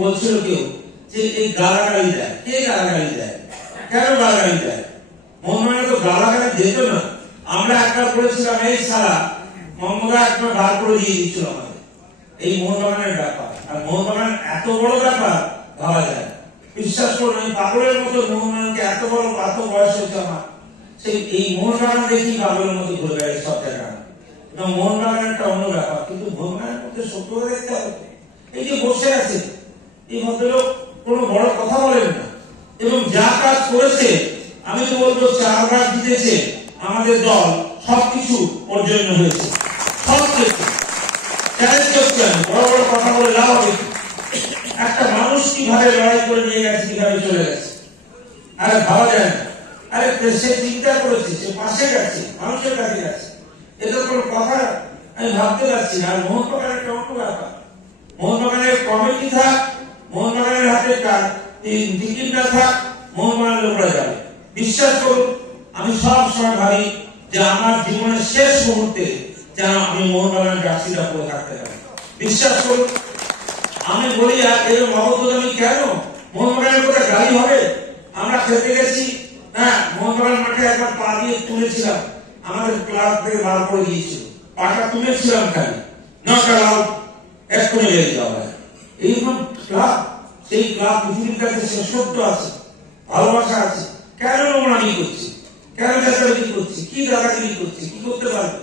বলছিল কেউ যে এই গালাগালি দেয়, কে গালাগালি দেয়, কেন গালাগালি দেয়? মোহনবাগানে তো গালাগালি যেত না। আমরা একবার করেছিলাম এই সারা মমতা একবার বার করে দিয়ে দিচ্ছিল আমাদের এই মোহনবাগানের ব্যাপার। আর মোহনবাগান এত বড় ব্যাপার ভাবা যায়, বিশ্বাস করুন আমি পাগলের মতো মোহনবাগানকে এত বয়স হয়েছে আমার, সেই এই মোহনবাগান দেখি পাগলের মতো ঘুরে বেড়াই সব জায়গায়। এবং মোহনবাগান একটা অন্য ব্যাপার, কিন্তু মোহনবাগানের মধ্যে সত্যতা দেখতে হবে। এই যে বসে আছে এই ভদ্রলোক কোনো বড় কথা বলেন না, এবং যা কাজ করেছে আমি তো বলবো 4 বার জিতেছে আমাদের দল, সবকিছু ওর জন্য হয়েছে, সবকিছু চ্যালেঞ্জ করছে। আমি বড় বড় কথা বলে লাভ হবে? একটা মানুষ কিভাবে লড়াই করে নিয়ে গেছে, কিভাবে চলে গেছে, আরে ভাবা যায় না। আরে সে চিন্তা করেছে, সে পাশে গেছে, মানুষের কাছে গেছে, এটা কোনো কথা আমি ভাবতে পারছি না। আর মোহনবাগানের একটা অন্য ব্যাপার, মোহনবাগানের কমিটি থাক, মোহনবাগানের হাতে টিকিট না থাক, মোহনবাগানের লোকরা যাবে। বিশ্বাস করুন আমি সব সময় ভাবি যে আমার জীবনের শেষ মুহূর্তে যেন আমি মোহনবাগানের জার্সিটা পরে থাকতে পারি। বিশ্বাস করুন আমি বলি আর এরকম অবদামি কেন? মোহনবাগানের কোথায় গাড়ি হবে? আমরা খেলতে গেছি, হ্যাঁ মোহনবাগান মাঠে একবার পা দিয়ে তুলেছিলাম, আমাদের ক্লাব থেকে বার করে দিয়েছিল, পাটা তুলেছিলাম খালি, নট অ্যালাউড, এক্ষুনি বেরিয়ে যাওয়া হয়। এইরকম ক্লাব, সেই ক্লাব পৃথিবীর কাছে শ্রেষ্ঠত্ব আছে, ভালোবাসা আছে, কেন নোংরামি করছি, কেন চেঁচামেচি করছি, কি দাদাগিরি করছি, কি করতে পারবে?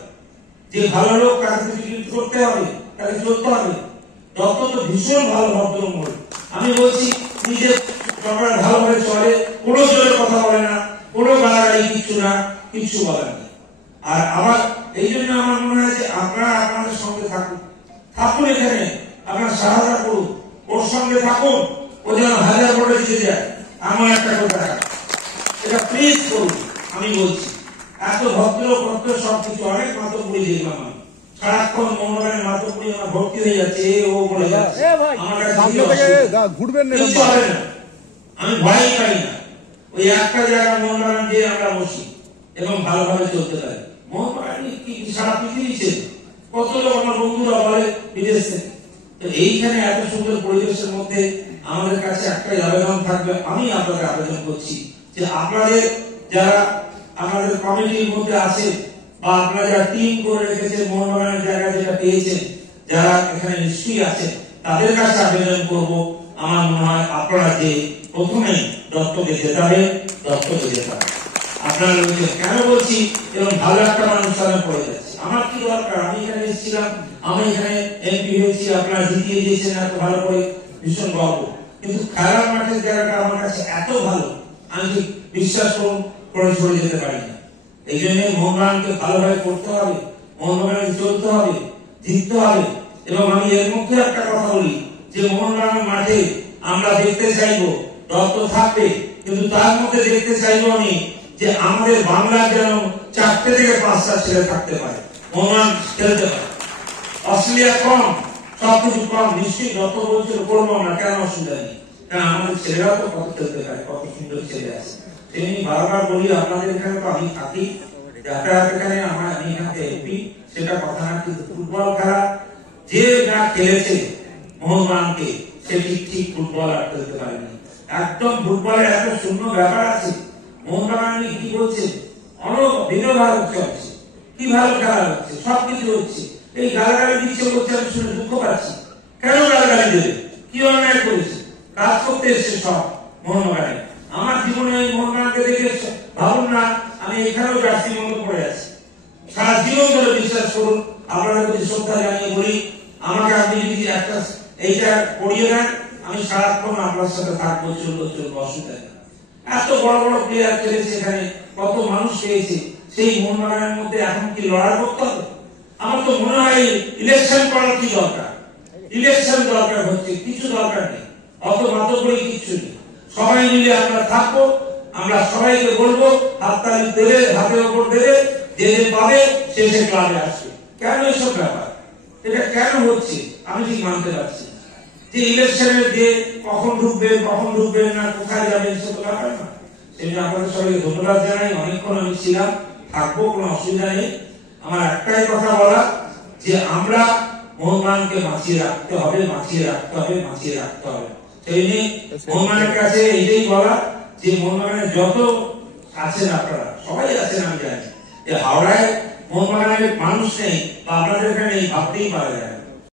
যে ভালো লোক তাকে টিকিট করতে হবে, তাকে চলতে হবে। দত্ত তো ভীষণ ভালো ভদ্রমূল, আমি বলছি নিজে ভালোভাবে চলে, কোনো জোরে কথা বলে না, কোনো গালাগালি কিচ্ছু না, কিচ্ছু বলে না। আর আমার এই জন্য আমার মনে হয় যে আপনারা আপনাদের সঙ্গে থাকুন, থাকুন এখানে, আপনারা সাহায্য করুন, ওর সঙ্গে থাকুন, ও যেন 1000 ভোটে জিতে যায়, আমার একটা কথা এটা প্লিজ করুন। আমি বলছি এত ভদ্র ভদ্র সবকিছু, অনেক মাতব্বরি দেখলাম আমি, সারাক্ষণ মোহনবাগানের মাতব্বরি আমার ভর্তি হয়ে যাচ্ছে, ও বলে যাচ্ছে, আমার কাছে ঘুরবেন না, আমি ভয় পাই না। ওই একটা জায়গা মোহনবাগান দিয়ে আমরা বসি এবং ভালোভাবে চলতে পারি। মোহনবাগান কি সারা পৃথিবীতে কত লোক আমার বন্ধুরা বলে বিদেশ থেকে। তো এইখানে এত সুন্দর পরিবেশের মধ্যে আমাদের কাছে একটাই আবেদন থাকবে, আমি আপনাদের আবেদন করছি যে আপনাদের যারা আমাদের কমিটির মধ্যে আছে বা আপনারা যারা টিম করে রেখেছেন, মোহনবাগানের জায়গা যেটা পেয়েছেন, যারা এখানে নিশ্চয়ই আছে, তাদের কাছে আবেদন করব, আমার মনে হয় আপনারা যে প্রথমে দত্তকে জেতাবে, দত্তকে জেতাবে। আপনারা কেন বলছি, এবং ভালো একটা মানুষ সামনে পড়ে যাচ্ছে, আমার কি দরকার? আমি এখানে এসেছিলাম, আমি এখানে এমপি হয়েছি, আপনারা জিতিয়ে দিয়েছেন এত ভালো করে, ভীষণ গর্ব। কিন্তু খেলার মাঠের জায়গাটা আমার কাছে এত ভালো, আমি বিশ্বাস করুন করে চলে যেতে পারি না। এই জন্য মোহনবাগানকে ভালোভাবে করতে হবে, মোহনবাগানকে চলতে হবে, জিততে হবে। এবং আমি এর মধ্যে একটা কথা বলি যে মোহনবাগান মাঠে আমরা দেখতে চাইবো দত্ত থাকবে, কিন্তু তার মধ্যে দেখতে চাইবো আমি যে আমাদের বাংলার যেন 4টে থেকে 5টা ছেলে থাকতে পারে, মোহনবাগান খেলতে পারে। অস্ট্রেলিয়া কম, সবকিছু কম, নিশ্চয়ই দত্ত বলছিল করবো না, কেন অসুবিধা নেই, কারণ আমাদের ছেলেরাও তো কত খেলতে পারে, কত সুন্দর ছেলে আছে। তেমনি বারবার বলি আপনাদের এখানে তো আমি থাকি, যাতায়াত এখানে আমার, আমি এখানে এমপি, সেটা কথা না, কিন্তু ফুটবল খেলা যে না খেলেছে মোহনবাগানকে, সে ঠিক ফুটবল আর খেলতে পারেনি। একদম ফুটবলের এত শূন্য ব্যাপার আছে। মোহনবাগান কি বলছে, ভালো চলছে, কি ভালো খেলা হচ্ছে, সবকিছু হচ্ছে, এই গালাগালি দিচ্ছে বলছে, আমি শুনে দুঃখ পাচ্ছি। কেন গালাগালি দেবে? কি অন্যায় করেছে? কাজ করতে এসছে সব মোহনবাগানে। আমার জীবনে এই মোহনবাগানকে দেখে ভাবুন না আমি এখানেও জার্সি মতো পড়ে আছি, সারা জীবন ধরে। বিশ্বাস করুন, আপনারা যদি শ্রদ্ধা জানিয়ে বলি, আমাকে আপনি যদি একটা এইটা পড়িয়ে দেন, আমি সারাক্ষণ আপনার সাথে থাকবো, চলবো, অসুবিধা নেই। এত বড় বড় প্লেয়ার খেলেছে এখানে, কত মানুষ পেয়েছে, সেই মোহনবাগানের মধ্যে এখন কি লড়াই করতে হবে? আমার তো মনে হয় ইলেকশন করার কি দরকার? ইলেকশন দরকার হচ্ছে, কিছু দরকার নেই, অত মাতব্বরি কিচ্ছু নেই। সবাই মিলে আমরা থাকবো, আমরা সবাইকে বলবো, হাততালি দেবে, হাতের ওপর দেবে, যে যে পাবে সে ক্লাবে আসবে। কেন এসব ব্যাপার? এটা কেন হচ্ছে আমি ঠিক মানতে পারছি। যে ইলেকশনের যে কখন ঢুকবেন না, কোথায় যাবেন, সে তো ব্যাপার না। সেই জন্য আপনাদের সবাইকে ধন্যবাদ জানাই, অনেকক্ষণ আমি ছিলাম, থাকবো, কোনো অসুবিধা নেই। আমার একটাই কথা বলা যে আমরা মোহনবাগানকে বাঁচিয়ে রাখতে হবে, বাঁচিয়ে রাখতে হবে, বাঁচিয়ে রাখতে হবে। সেই নিয়ে মোহনবাগানের কাছে এইটাই বলা যে মোহনবাগানের যত আছেন আপনারা সবাই আছেন, আমি জানি যে হাওড়ায় মোহনবাগানের মানুষ নেই বা আপনাদের এখানে নেই ভাবতেই পারা যায় না।